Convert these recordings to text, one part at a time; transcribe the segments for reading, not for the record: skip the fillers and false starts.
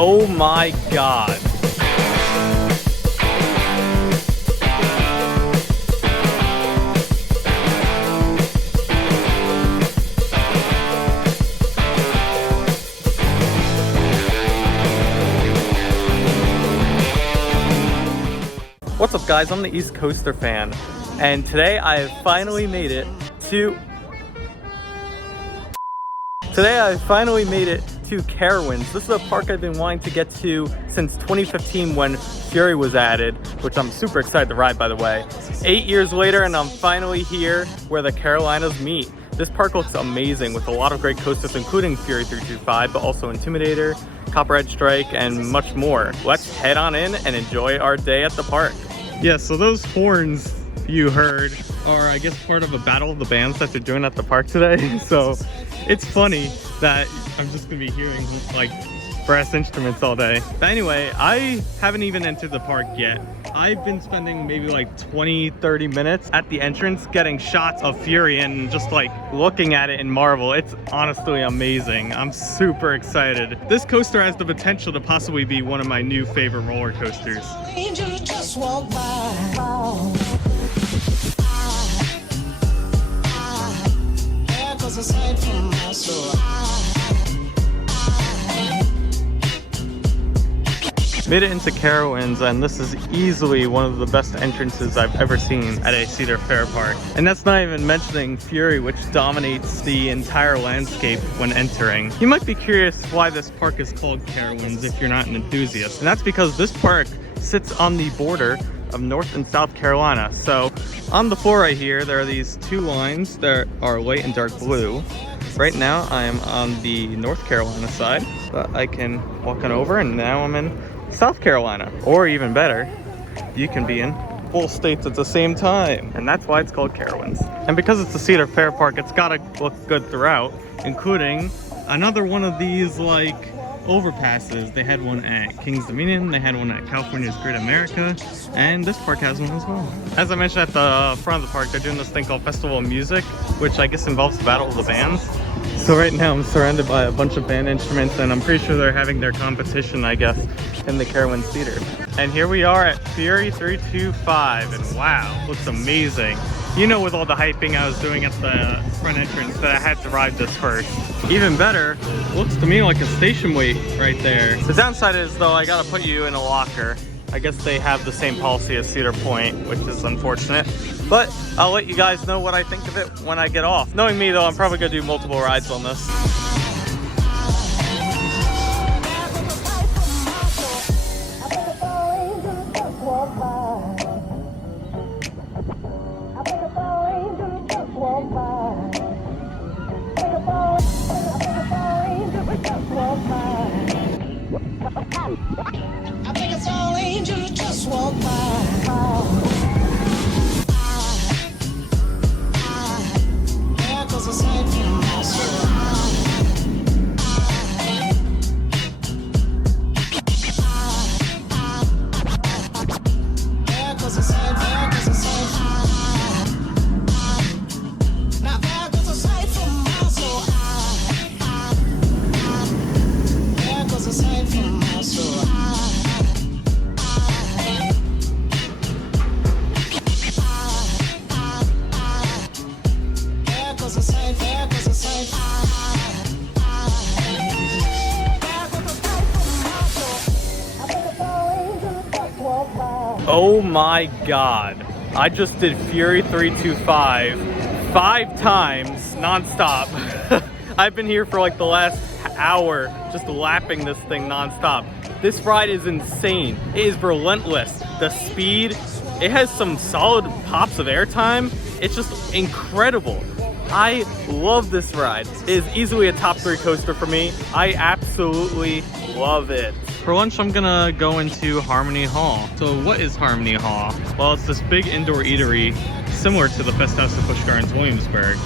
Oh my god. What's up guys, I'm the East Coaster fan, and today I have finally made it to Carowinds. This is a park I've been wanting to get to since 2015 when Fury was added, which I'm super excited to ride, by the way. 8 years later and I'm finally here where the Carolinas meet. This park looks amazing with a lot of great coasters including Fury 325, but also Intimidator, Copperhead Strike, and much more. Let's head on in and enjoy our day at the park. Yeah, so those horns you heard are, I guess, part of a battle of the bands that they're doing at the park today. So it's funny that I'm just gonna be hearing like brass instruments all day. But anyway, I haven't even entered the park yet. I've been spending maybe like 20-30 minutes at the entrance getting shots of Fury and just like looking at it in marvel. It's honestly amazing. I'm super excited. This coaster has the potential to possibly be one of my new favorite roller coasters. Angels just walk by. There goes a sight from my soul. Made it into Carowinds, and this is easily one of the best entrances I've ever seen at a Cedar Fair park. And that's not even mentioning Fury, which dominates the entire landscape when entering. You might be curious why this park is called Carowinds if you're not an enthusiast. And that's because this park sits on the border of North and South Carolina. So on the floor right here, there are these two lines that are light and dark blue. Right now I am on the North Carolina side, but I can walk on over and now I'm in South Carolina. Or even better, you can be in both states at the same time. And that's why it's called Carowinds. And because it's a Cedar Fair park, it's gotta look good throughout, including another one of these like overpasses. They had one at King's Dominion, they had one at California's Great America, and this park has one as well. As I mentioned at the front of the park, they're doing this thing called Festival of Music, which I guess involves the Battle of the Bands. So right now I'm surrounded by a bunch of band instruments, and I'm pretty sure they're having their competition, I guess, in the Carowinds Theater. And here we are at Fury 325, and wow, looks amazing. You know, with all the hyping I was doing at the front entrance, that I had to ride this first. Even better, looks to me like a station wait right there. The downside is though, I gotta put you in a locker. I guess they have the same policy as Cedar Point, which is unfortunate. But I'll let you guys know what I think of it when I get off. Knowing me though, I'm probably gonna do multiple rides on this. I think it's all angels just walk by. There goes a sight from my soul. There goes a sight, there goes a sight. Now there goes a sight from my soul. There goes a sight from my soul. Oh my god. I just did Fury 325 5 times non-stop. I've been here for like the last hour just lapping this thing non-stop. This ride is insane. It is relentless. The speed, it has some solid pops of airtime. It's just incredible. I love this ride. It is easily a top 3 coaster for me. I absolutely love it. For lunch, I'm gonna go into Harmony Hall. So what is Harmony Hall? Well, it's this big indoor eatery similar to the Fest House at Busch Gardens, Williamsburg.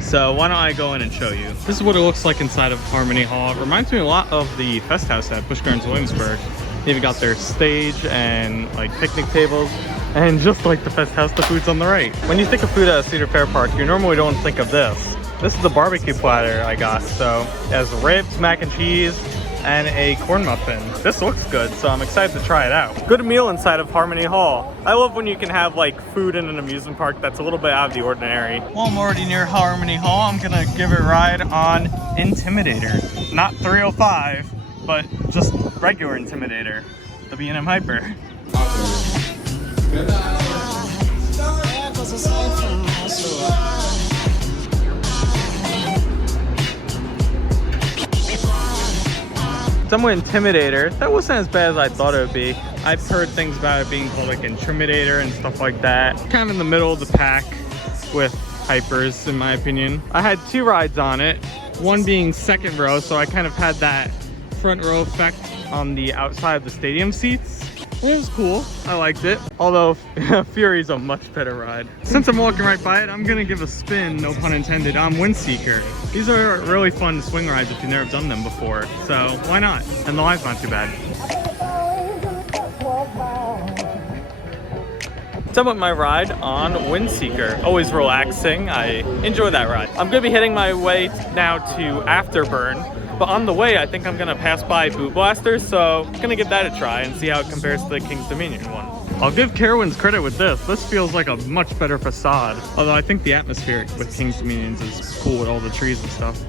So why don't I go in and show you. This is what it looks like inside of Harmony Hall. It reminds me a lot of the Fest House at Busch Gardens, Williamsburg. They even got their stage and like picnic tables. And just like the Fest House, the food's on the right. When you think of food at a Cedar Fair park, you normally don't think of this. This is the barbecue platter I got. So it has ribs, mac and cheese, and a corn muffin. This looks good, so I'm excited to try it out. Good meal inside of Harmony Hall. I love when you can have like food in an amusement park that's a little bit out of the ordinary. Well, I'm already near Harmony Hall. I'm gonna give it a ride on Intimidator. Not 305, but just regular Intimidator, the B&M Hyper. Done with Intimidator. That wasn't as bad as I thought it would be. I've heard things about it being called like Intimidator and stuff like that. Kind of in the middle of the pack with Hypers, in my opinion. I had 2 rides on it, one being second row, so I kind of had that front row effect on the outside of the stadium seats. It was cool. I liked it. Although Fury's a much better ride. Since I'm walking right by it, I'm gonna give a spin, no pun intended, on Windseeker. These are really fun swing rides if you've never done them before. So why not? And the line's not too bad. Done with my ride on Windseeker. Always relaxing. I enjoy that ride. I'm gonna be heading my way now to Afterburn. But on the way, I think I'm gonna pass by Boot Blasters, so I'm gonna give that a try and see how it compares to the King's Dominion one. I'll give Carowinds credit with this. This feels like a much better facade. Although I think the atmosphere with King's Dominions is cool with all the trees and stuff.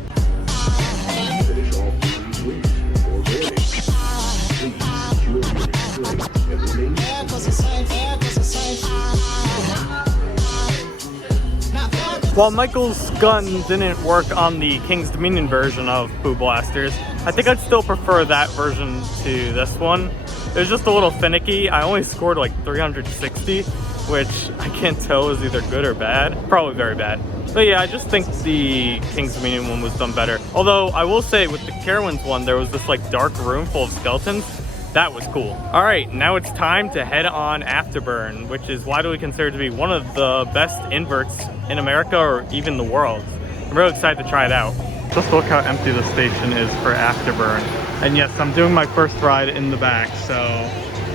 While Michael's gun didn't work on the King's Dominion version of Boot Blasters, I think I'd still prefer that version to this one. It was just a little finicky. I only scored like 360, which I can't tell is either good or bad. Probably very bad. But yeah, I just think the King's Dominion one was done better. Although I will say with the Carowinds one, there was this like dark room full of skeletons. That was cool. All right, now it's time to head on Afterburn, which is widely considered to be one of the best inverts in America or even the world. I'm really excited to try it out. Just look how empty the station is for Afterburn. And yes, I'm doing my first ride in the back, so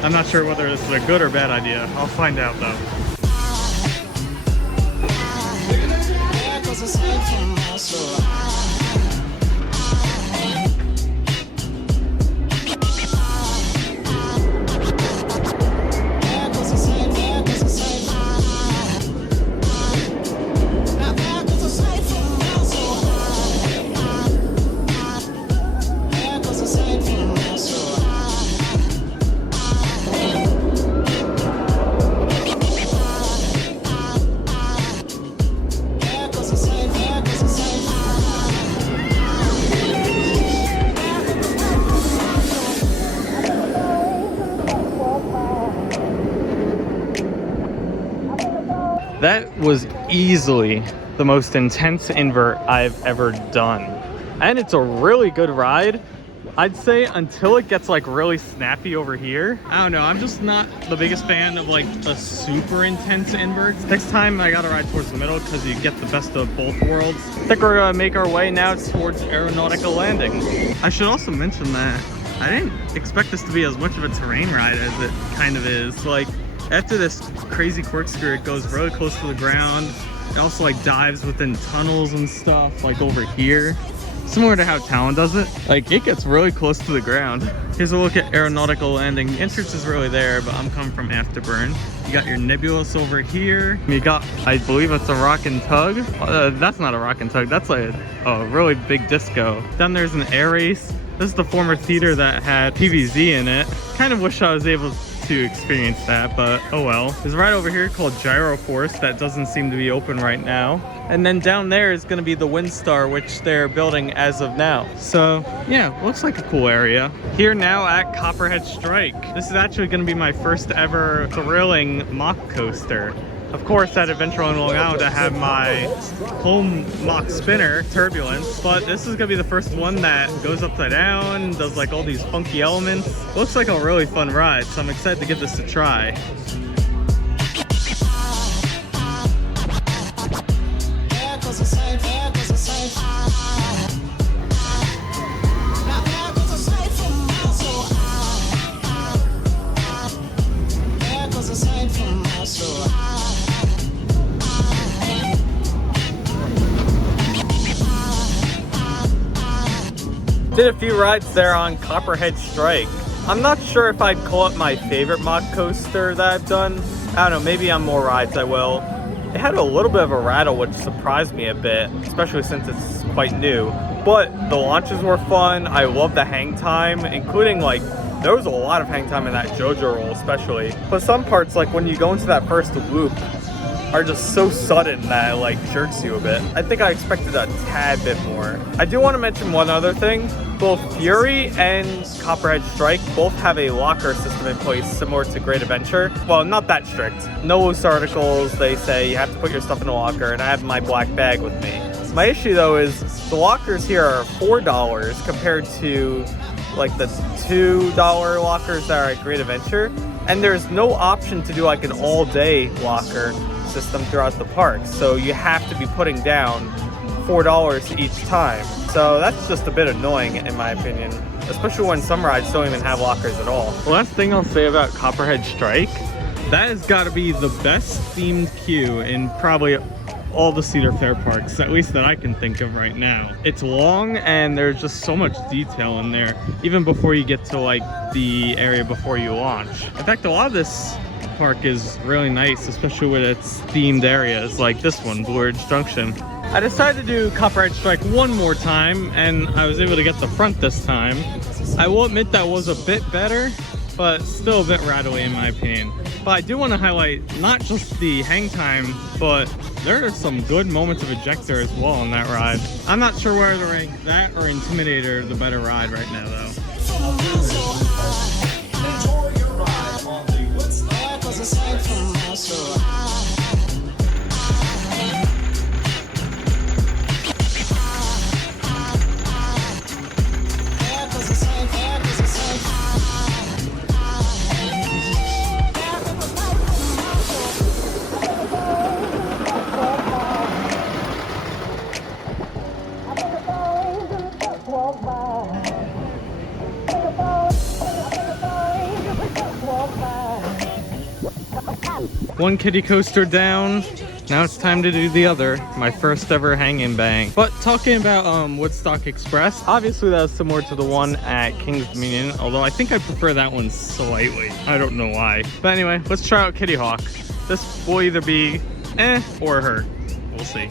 I'm not sure whether this is a good or bad idea. I'll find out though. That was easily the most intense invert I've ever done. And it's a really good ride. I'd say until it gets like really snappy over here. I don't know, I'm just not the biggest fan of like the super intense inverts. Next time I gotta ride towards the middle because you get the best of both worlds. I think we're gonna make our way now towards Aeronautical Landing. I should also mention that I didn't expect this to be as much of a terrain ride as it kind of is. Like, after this crazy corkscrew, it goes really close to the ground. It also like dives within tunnels and stuff, like over here. Similar to how Talon does it. Like, it gets really close to the ground. Here's a look at Aeronautical Landing. The entrance is really there, but I'm coming from Afterburn. You got your Nebulous over here. You got, I believe it's a Rock and Tug. That's not a Rock and Tug, that's like a really big disco. Then there's an air race. This is the former theater that had PVZ in it. Kind of wish I was able to experience that, but oh well. There's a ride over here called Gyro Force that doesn't seem to be open right now. And then down there is going to be the Windstar, which they're building as of now. So yeah, looks like a cool area. Here now at Copperhead Strike. This is actually going to be my first ever thrilling mock coaster. Of course, at Adventureland Long Island, I have my home mock spinner, Turbulence, but this is gonna be the first one that goes upside down, does like all these funky elements. Looks like a really fun ride, so I'm excited to give this a try. Did a few rides there on Copperhead Strike. I'm not sure if I'd call it my favorite mod coaster that I've done. I don't know, maybe on more rides I will. It had a little bit of a rattle, which surprised me a bit, especially since it's quite new. But the launches were fun. I love the hang time, including like, there was a lot of hang time in that JoJo roll especially. But some parts, like when you go into that first loop, are just so sudden that it like jerks you a bit. I think I expected a tad bit more. I do want to mention one other thing. Both Fury and Copperhead Strike both have a locker system in place similar to Great Adventure. Well, not that strict. No loose articles. They say you have to put your stuff in a locker, and I have my black bag with me. My issue though is the lockers here are $4 compared to like the $2 lockers that are at Great Adventure. And there's no option to do like an all-day locker system throughout the park. So you have to be putting down $4 each time. So that's just a bit annoying in my opinion, especially when some rides don't even have lockers at all. The last thing I'll say about Copperhead Strike, that has got to be the best themed queue in probably all the Cedar Fair parks, at least that I can think of right now. It's long and there's just so much detail in there, even before you get to like the area before you launch. In fact, a lot of this park is really nice, especially with its themed areas like this one, Blue Ridge Junction. I decided to do Copperhead Strike one more time, and I was able to get the front this time. I will admit that was a bit better, but still a bit rattly in my opinion. But I do want to highlight not just the hang time, but there are some good moments of ejector as well on that ride. I'm not sure whether to rank that or Intimidator the better ride right now though. Enjoy your ride on the what's there, 'cause aside from my soul. One kiddie coaster down. Now it's time to do the other, my first ever hanging bang. But talking about Woodstock Express, obviously that was similar to the one at King's Dominion, although I think I prefer that one slightly. I don't know why. But anyway, let's try out Kitty Hawk. This will either be or hurt. We'll see.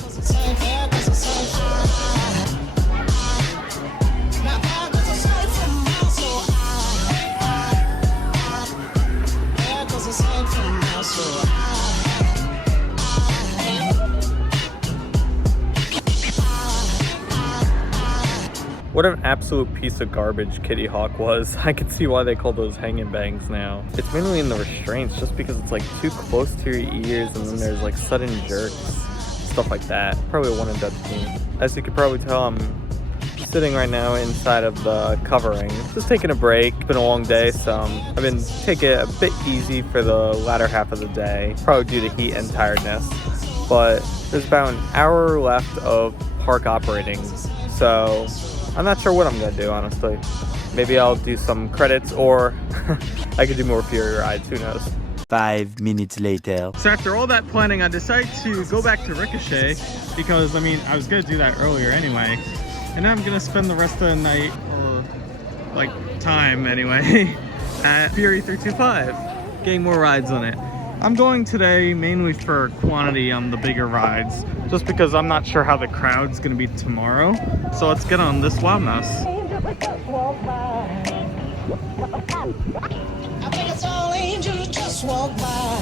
What an absolute piece of garbage Kitty Hawk was. I can see why they call those hanging bangs now. It's mainly in the restraints just because it's like too close to your ears and then there's like sudden jerks, stuff like that. Probably a one and done thing. As you can probably tell, I'm sitting right now inside of the covering. Just taking a break. It's been a long day, so I've been taking it a bit easy for the latter half of the day, probably due to heat and tiredness. But there's about an hour left of park operating, so I'm not sure what I'm gonna do, honestly. Maybe I'll do some credits, or I could do more Fury rides, who knows. 5 minutes later. So after all that planning, I decided to go back to Ricochet because, I mean, I was gonna do that earlier anyway. And now I'm gonna spend the rest of the night, or like time anyway, at Fury 325, getting more rides on it. I'm going today mainly for quantity on the bigger rides, just because I'm not sure how the crowd's gonna be tomorrow. So let's get on this Wild Mouse. I think it's all angels just walk by.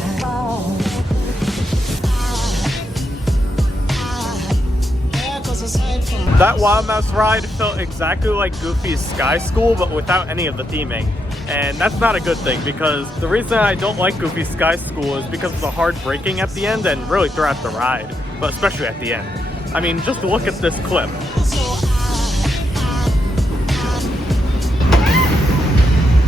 That Wild Mouse ride felt exactly like Goofy's Sky School, but without any of the theming. And that's not a good thing, because the reason I don't like Goofy's Sky School is because of the hard braking at the end and really throughout the ride, but especially at the end. I mean, just look at this clip.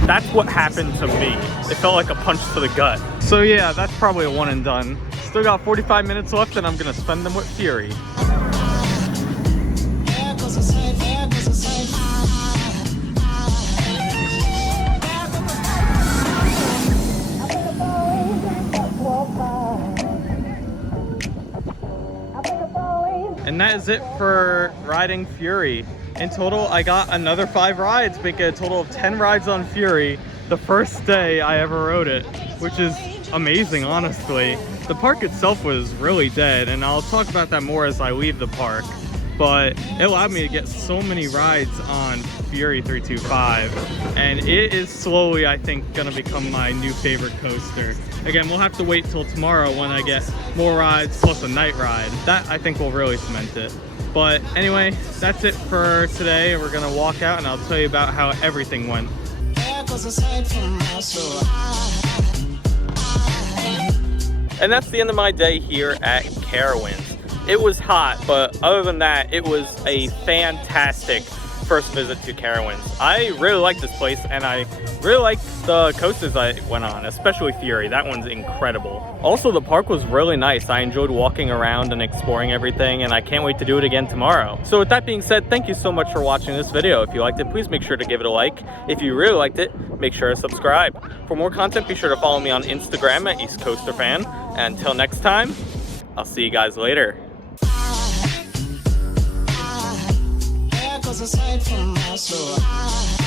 That's what happened to me. It felt like a punch to the gut. So yeah, that's probably a one and done. Still got 45 minutes left and I'm gonna spend them with Fury. And that is it for riding Fury. In total, I got another 5 rides, making a total of 10 rides on Fury the first day I ever rode it, which is amazing, honestly. The park itself was really dead, and I'll talk about that more as I leave the park, but it allowed me to get so many rides on Fury 325, and it is slowly, I think, gonna become my new favorite coaster. Again, we'll have to wait till tomorrow when I get more rides plus a night ride. That, I think, will really cement it. But anyway, that's it for today. We're gonna walk out and I'll tell you about how everything went. And that's the end of my day here at Carowinds. It was hot, but other than that, it was a fantastic first visit to Carowinds. I really like this place, and I really like the coasters I went on, especially Fury. That one's incredible. Also, the park was really nice. I enjoyed walking around and exploring everything, and I can't wait to do it again tomorrow. So with that being said, thank you so much for watching this video. If you liked it, please make sure to give it a like. If you really liked it, make sure to subscribe. For more content, be sure to follow me on Instagram at East Coaster Fan. And until next time, I'll see you guys later. Aside from my soul.